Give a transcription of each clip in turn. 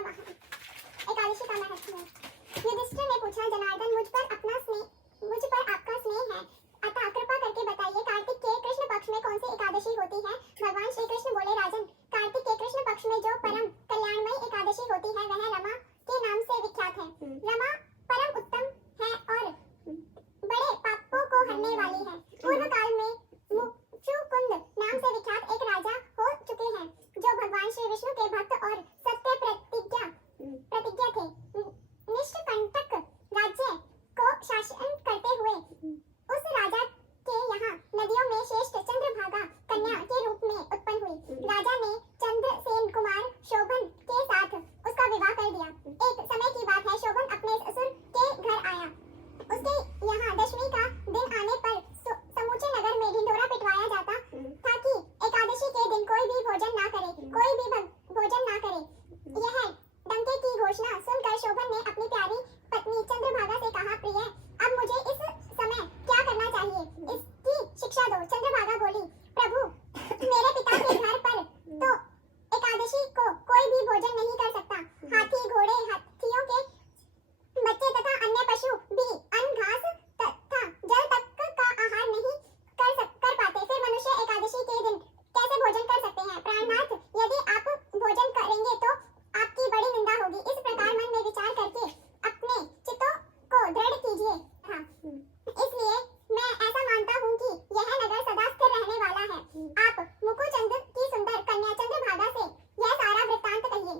महान। एकादशी का महत्व है। युधिष्ठिर ने पूछा, जनार्दन, मुझ पर आपका स्नेह है, अतः कृपा करके बताइए कार्तिक के कृष्ण पक्ष में कौन सी एकादशी होती है। भगवान श्री कृष्ण बोले, राजन, कार्तिक के कृष्ण पक्ष में जो परम कल्याणमयी एकादशी होती है वह रमा के नाम से विख्यात है। रमा परम उत्तम है और बड़े पापों को हरने वाली है। पूर्व काल में मुचुकुंद नाम से विख्यात एक राजा हो चुके हैं जो भगवान श्री विष्णु के भक्त और सत्य प्रतिज्ञा थे। निष्कंटक राज्य को शासन करते हुए उस राजा के यहाँ नदियों में श्रेष्ठ चंद्रभागा कन्या के रूप में उत्पन्न हुई। राजा ने चंद्रसेन कुमार शोभन के साथ उसका विवाह कर दिया। एक समय की बात है, शोभन अपने ससुर के घर आया। उसके यहाँ दशमी का दिन आने पर समूचे नगर में ढिंढोरा पिटवाया जाता था कि एकादशी के दिन कोई भी भोजन ना करे। यह डंके की घोषणा सुनकर शोभन ने अपनी प्यारी पत्नी चंद्रभागा से कहा, प्रिय, अब मुझे इस समय क्या करना चाहिए, इसकी शिक्षा दो। चंद्रभागा बोली, प्रभु, मेरे पिता के घर पर तो एकादशी को कोई भी भोजन नहीं कर सकता। हाथी, घोड़े, हाथियों के बच्चे तथा अन्य पशु भी अन्न, घास तथा जल तक का आहार नहीं कर पाते। फिर मनुष्य एकादशी के दिन कैसे भोजन कर सकते हैं? प्राणनाथ, यदि आप भोजन करेंगे तो आपकी बड़ी निंदा होगी। इस प्रकार मन में विचार करके अपने चित्तों को दृढ़ कीजिए। इसलिए मैं ऐसा मानता हूँ कि यह नगर सदा स्थिर रहने वाला है। आप मुकुचंद की सुंदर कन्या चंद्रभागा से यह सारा वृत्तांत कहिए।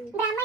ब्राह्मण